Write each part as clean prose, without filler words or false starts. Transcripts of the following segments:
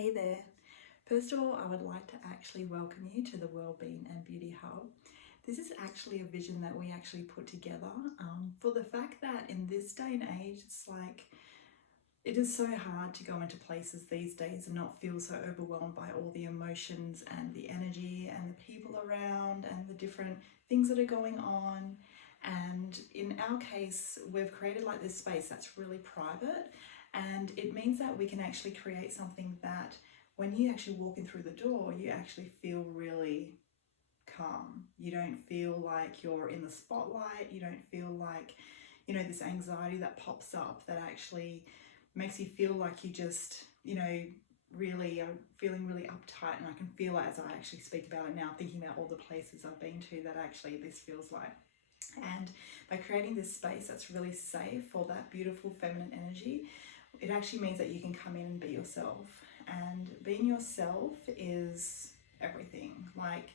Hey there. First of all, I would like to actually welcome you to the Wellbeing and Beauty Hub. This is actually a vision that we actually put together for the fact that in this day and age, it's like it is so hard to go into places these days and not feel so overwhelmed by all the emotions and the energy and the people around and the different things that are going on. And in our case, we've created like this space that's really private, and it means that we can actually create something that when you actually walk in through the door, you actually feel really calm. You don't feel like you're in the spotlight. You don't feel like, this anxiety that pops up that actually makes you feel like you just, really are feeling really uptight. And I can feel it as I actually speak about it now, thinking about all the places I've been to that actually this feels like. And by creating this space that's really safe for that beautiful feminine energy, it actually means that you can come in and be yourself. And being yourself is everything. Like,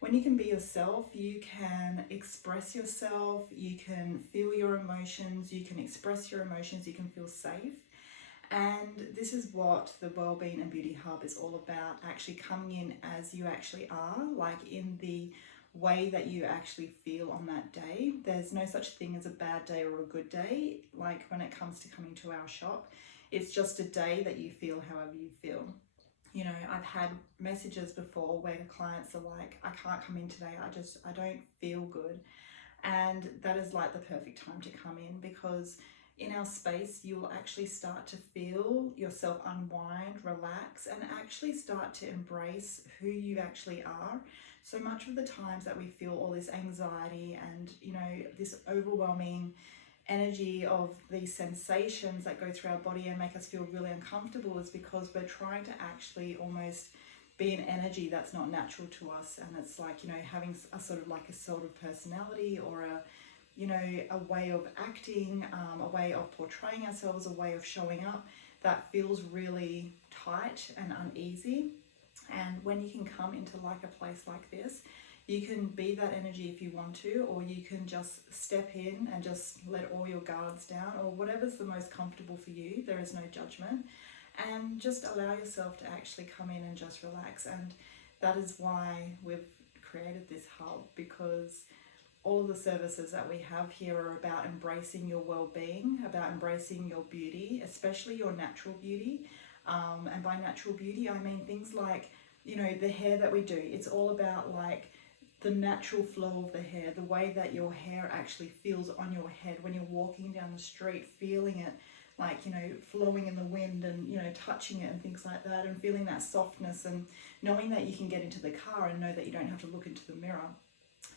when you can be yourself, you can express yourself, you can feel your emotions, you can express your emotions, you can feel safe. And this is what the Wellbeing and Beauty Hub is all about, actually coming in as you actually are, like in the way that you actually feel on that day. There's no such thing as a bad day or a good day. Like when it comes to coming to our shop, it's just a day that you feel however you feel. I've had messages before where clients are like, I can't come in today, I don't feel good. And that is like the perfect time to come in, because in our space, you'll actually start to feel yourself unwind, relax, and actually start to embrace who you actually are. So much of the times that we feel all this anxiety and, this overwhelming energy of these sensations that go through our body and make us feel really uncomfortable is because we're trying to actually almost be an energy that's not natural to us. And it's like, having a sort of personality or a way of acting, a way of portraying ourselves, a way of showing up that feels really tight and uneasy. And when you can come into like a place like this, you can be that energy if you want to, or you can just step in and just let all your guards down, or whatever's the most comfortable for you. There is no judgment, and just allow yourself to actually come in and just relax. And that is why we've created this hub, because all of the services that we have here are about embracing your well-being, about embracing your beauty, especially your natural beauty. And by natural beauty, I mean things like, the hair that we do. It's all about like the natural flow of the hair, the way that your hair actually feels on your head when you're walking down the street, feeling it like, flowing in the wind and, touching it and things like that, and feeling that softness, and knowing that you can get into the car and know that you don't have to look into the mirror.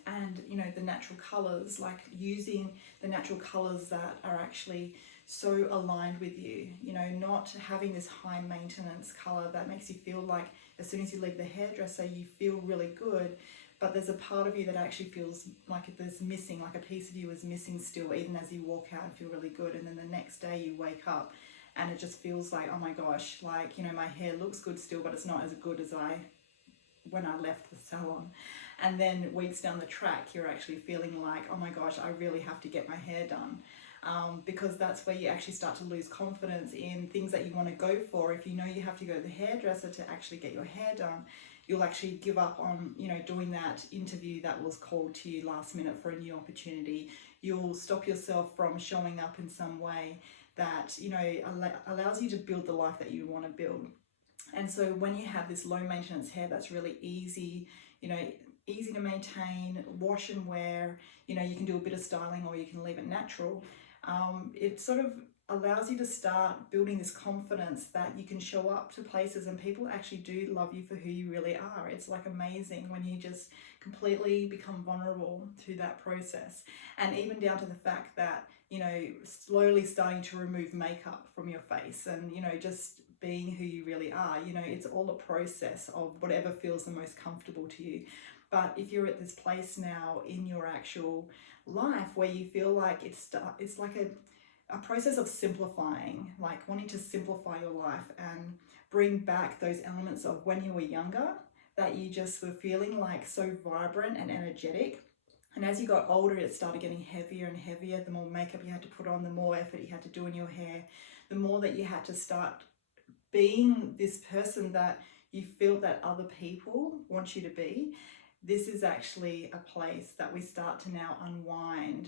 And, the natural colours, like using the natural colours that are actually so aligned with you, not having this high maintenance colour that makes you feel like as soon as you leave the hairdresser, you feel really good. But there's a part of you that actually feels like there's missing, like a piece of you is missing still, even as you walk out and feel really good. And then the next day you wake up and it just feels like, oh my gosh, like, my hair looks good still, but it's not as good as when I left the salon. And then weeks down the track, you're actually feeling like, oh my gosh, I really have to get my hair done. Because that's where you actually start to lose confidence in things that you want to go for. If you know you have to go to the hairdresser to actually get your hair done, you'll actually give up on, doing that interview that was called to you last minute for a new opportunity. You'll stop yourself from showing up in some way that, allows you to build the life that you want to build. And so when you have this low maintenance hair that's really easy, easy to maintain, wash and wear, you can do a bit of styling or you can leave it natural. It sort of allows you to start building this confidence that you can show up to places and people actually do love you for who you really are. It's like amazing when you just completely become vulnerable through that process. And even down to the fact that, slowly starting to remove makeup from your face and, just being who you really are. It's all a process of whatever feels the most comfortable to you. But if you're at this place now in your actual life where you feel like it's like a process of simplifying, like wanting to simplify your life and bring back those elements of when you were younger, that you just were feeling like so vibrant and energetic. And as you got older, it started getting heavier and heavier. The more makeup you had to put on, the more effort you had to do in your hair, the more that you had to start being this person that you feel that other people want you to be, this is actually a place that we start to now unwind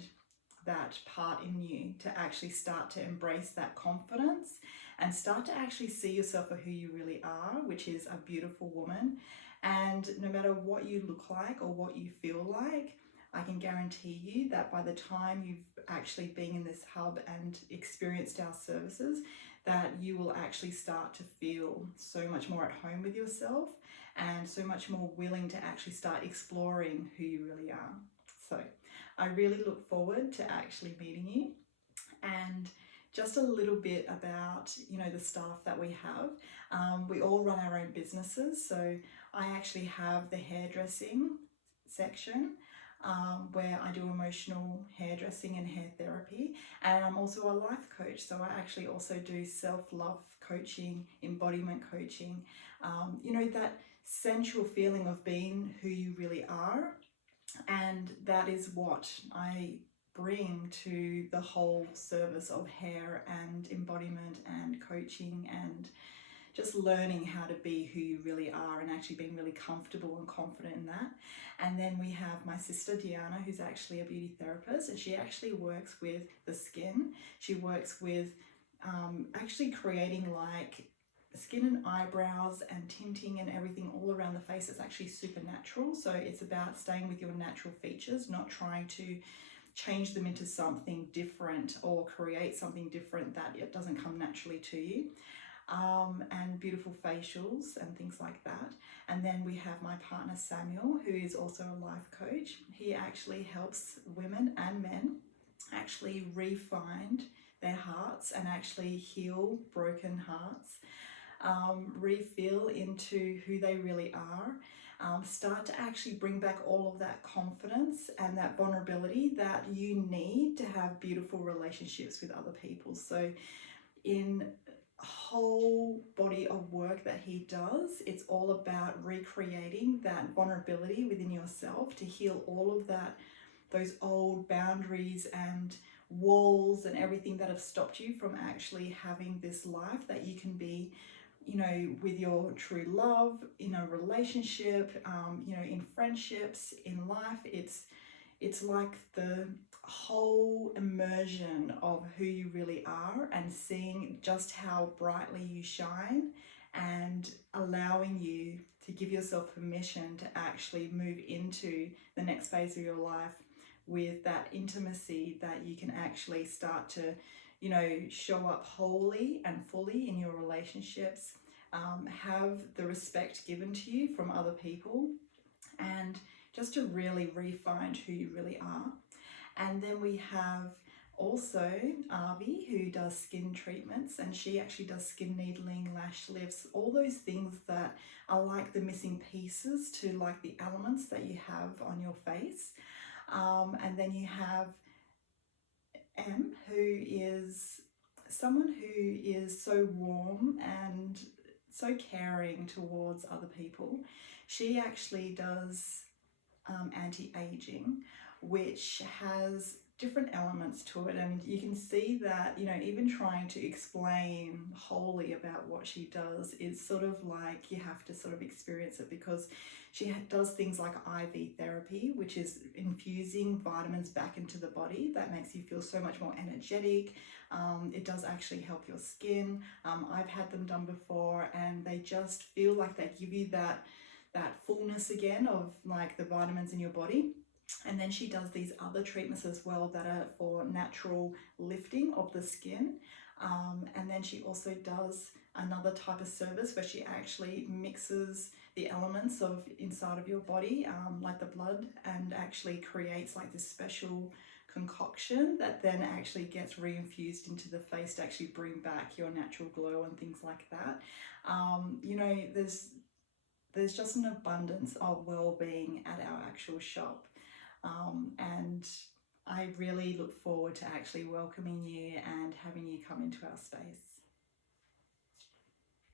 that part in you to actually start to embrace that confidence and start to actually see yourself for who you really are, which is a beautiful woman. And no matter what you look like or what you feel like, I can guarantee you that by the time you've actually been in this hub and experienced our services, that you will actually start to feel so much more at home with yourself and so much more willing to actually start exploring who you really are. So I really look forward to actually meeting you. And just a little bit about, the staff that we have. We all run our own businesses. So I actually have the hairdressing section, where I do emotional hairdressing and hair therapy, and I'm also a life coach, so I actually also do self-love coaching, embodiment coaching, that sensual feeling of being who you really are, and that is what I bring to the whole service of hair and embodiment and coaching and just learning how to be who you really are and actually being really comfortable and confident in that. And then we have my sister Deanna, who's actually a beauty therapist, and she actually works with the skin. She works with actually creating like skin and eyebrows and tinting and everything all around the face. It's actually supernatural. So it's about staying with your natural features, not trying to change them into something different or create something different that it doesn't come naturally to you. And beautiful facials and things like that. And then we have my partner Samuel, who is also a life coach. He actually helps women and men actually re-find their hearts and actually heal broken hearts, refill into who they really are, start to actually bring back all of that confidence and that vulnerability that you need to have beautiful relationships with other people. So in whole body of work that he does, it's all about recreating that vulnerability within yourself to heal all of that, those old boundaries and walls and everything that have stopped you from actually having this life that you can be, with your true love, in a relationship, in friendships, in life. It's like the whole immersion of who you really are and seeing just how brightly you shine and allowing you to give yourself permission to actually move into the next phase of your life with that intimacy that you can actually start to, show up wholly and fully in your relationships, have the respect given to you from other people, and just to really re-find who you really are. And then we have also Avi, who does skin treatments, and she actually does skin needling, lash lifts, all those things that are like the missing pieces to like the elements that you have on your face. And then you have Em, who is someone who is so warm and so caring towards other people. She actually does anti-aging, which has different elements to it, and you can see that, even trying to explain wholly about what she does is sort of like you have to sort of experience it, because she does things like IV therapy, which is infusing vitamins back into the body that makes you feel so much more energetic. It does actually help your skin. I've had them done before, and they just feel like they give you that fullness again of like the vitamins in your body. And then she does these other treatments as well that are for natural lifting of the skin. And then she also does another type of service where she actually mixes the elements of inside of your body, like the blood, and actually creates like this special concoction that then actually gets reinfused into the face to actually bring back your natural glow and things like that. There's just an abundance of well-being at our actual shop. And I really look forward to actually welcoming you and having you come into our space.